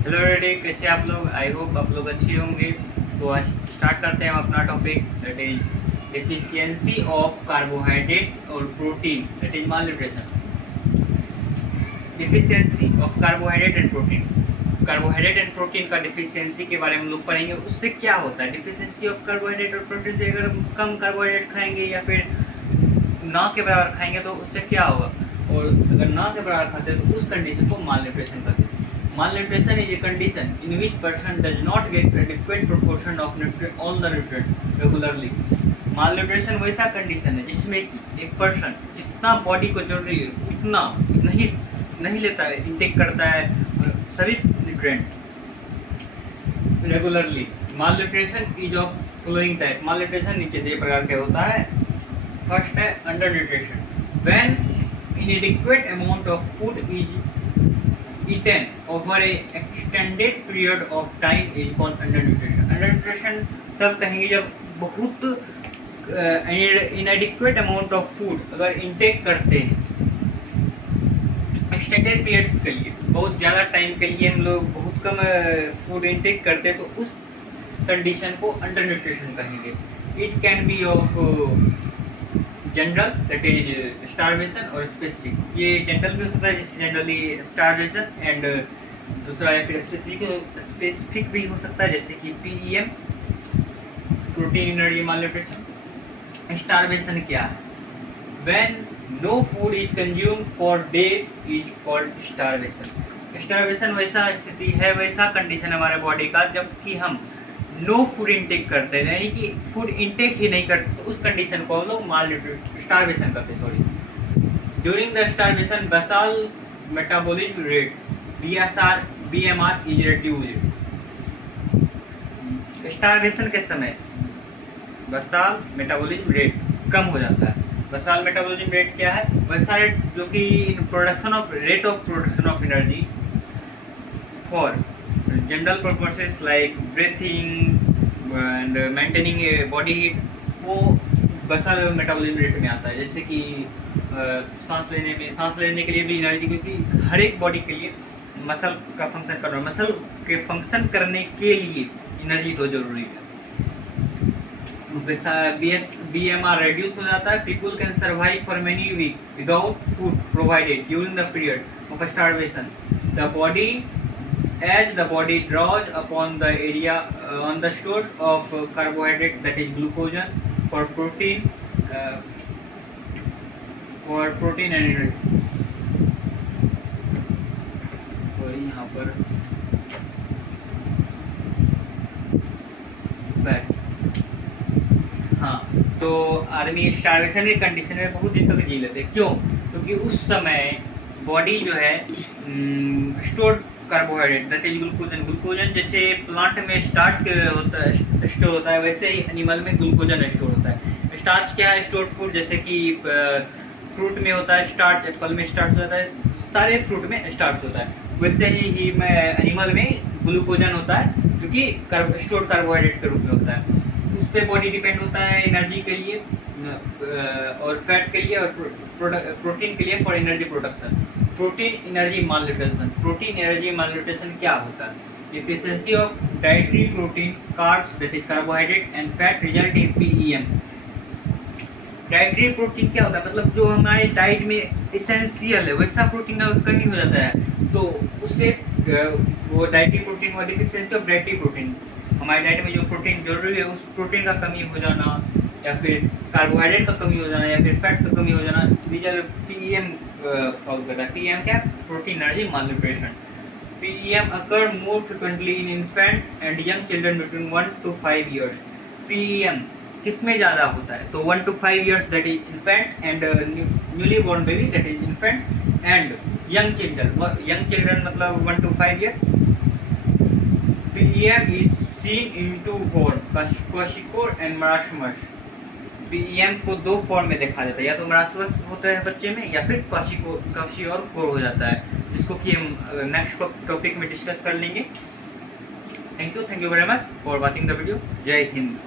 Hello ready, कैसे आप लोग? आई होप आप लोग अच्छे होंगे। तो आज स्टार्ट करते हैं हम अपना topic, that is deficiency of carbohydrates और protein, that is malnutrition. Deficiency of carbohydrate and protein. Carbohydrate and protein का डिफिशियंसी के बारे में हम लोग पढ़ेंगे। उससे क्या होता है डिफिशियंसी ऑफ कार्बोहाइड्रेट और प्रोटीन से? अगर हम कम कार्बोहाइड्रेट खाएंगे या फिर ना के बराबर खाएंगे तो उससे क्या होगा, और अगर ना के बराबर खाते हैं तो उस कंडीशन को माल न्यूट्रिशन कहते हैं। Malnutrition is a condition in which person does not get adequate proportion of nutrient all the nutrient regularly. Malnutrition वैसा कंडीशन है जिसमें कि एक पर्सन जितना बॉडी को जरूरी है उतना नहीं लेता है, इंटेक करता है सभी nutrient regularly. Malnutrition is of following type. Malnutrition नीचे दो प्रकार के होता है। फर्स्ट है undernutrition, when inadequate amount of food is eaten over a extended period of time is called undernutrition. Undernutrition तब कहेंगे जब बहुत inadequate amount of food अगर इंटेक करते हैं एक्सटेंडेड पीरियड के लिए, बहुत ज़्यादा टाइम के लिए हम लोग बहुत कम फूड इंटेक करते हैं तो उस कंडीशन को अंडर न्यूट्रिशन कहेंगे। It can be of general, that is starvation, और स्पेसिफिक। ये जनरल भी हो सकता है जैसे जनरली स्टारवेशन, एंड दूसरा है फिर स्पेसिफिक भी हो सकता है जैसे कि PEM, protein energy malnutrition. Starvation क्या है? When no food is consumed for days is called starvation. Starvation वैसा स्थिति है, वैसा कंडीशन हमारे बॉडी का जबकि हम नो फूड इंटेक करते हैं, यानी कि फूड इंटेक ही नहीं करते तो उस कंडीशन को हम लोग मालन्यूट्रिशन स्टारवेशन करते हैं। Sorry, during the starvation Basal metabolism rate BMR is reduced. Starvation के समय बसाल मेटाबॉलिज्म रेट कम हो जाता है। बसाल मेटाबॉलिज्म रेट क्या है? वैसा रेट जो कि production of rate of production of energy for general purposes like breathing and maintaining a body heat, वो बसाल मेटाबॉलिज्म रेट में आता है। जैसे कि सांस लेने के लिए भी एनर्जी, क्योंकि हर एक बॉडी के लिए मसल का फंक्शन करना, मसल के फंक्शन करने के लिए एनर्जी तो जरूरी है। BMR रेड्यूस हो जाता है। People can survive for many week without food provided during the period of starvation. As the body draws upon the area on the stores of carbohydrate, that is glucogen, for protein and energy। और यहाँ पर fat. हाँ, तो आदमी starvation के condition में बहुत दिन तक जी लेते। क्यों? क्योंकि उस समय बॉडी जो है store carbohydrate, that is glucagon जैसे प्लांट में स्टार्च स्टोर होता है, वैसे ही एनिमल में ग्लूकोजन स्टोर होता है। स्टार्च क्या है? स्टोर फूड, जैसे कि फ्रूट में होता है स्टार्च, एप्पल में स्टार्च होता है, सारे फ्रूट में स्टार्च होता है। वैसे ही एनिमल में ग्लूकोजन होता है जो कि स्टोर कार्बोहाइड्रेट के रूप में होता है। उस पर बॉडी डिपेंड होता है एनर्जी के लिए और फैट के लिए और प्रोटीन के लिए for energy production. Protein energy malnutrition. Protein energy malnutrition क्या होता है? Deficiency of dietary protein, carbs that is carbohydrate and fat result in PEM। Dietary protein क्या होता है? मतलब जो हमारे डाइट में एसेंशियल है वैसा प्रोटीन का कमी हो जाता है तो उससे वो डाइटरी प्रोटीन व डिफिशियंसी ऑफ डाइटरी प्रोटीन, हमारे डाइट में जो प्रोटीन जरूरी है उस प्रोटीन का कमी हो जाना, या फिर कार्बोहाइड्रेट का कमी हो जाना, या फिर फैट का कमी हो जाना, रिजल्ट PEM कॉल करता है। PEM क्या? Protein energy malnutrition. PEM occur more frequently in infant and young children between 1 to 5 years। PEM किस में ज़्यादा होता है? तो 1 to 5 years that is infant and newly born baby that is infant and young children। young children मतलब 1 to 5 years। PEM is seen in two forms, kwashiorkor and marasmus। PEM को दो form में देखा जाता है, या तो मरासमस होता है बच्चे में या फिर क्वाशिओरकोर हो जाता है, जिसको कि हम नेक्स्ट टॉपिक में डिस्कस कर लेंगे। Thank you very much for watching the video. जय हिंद।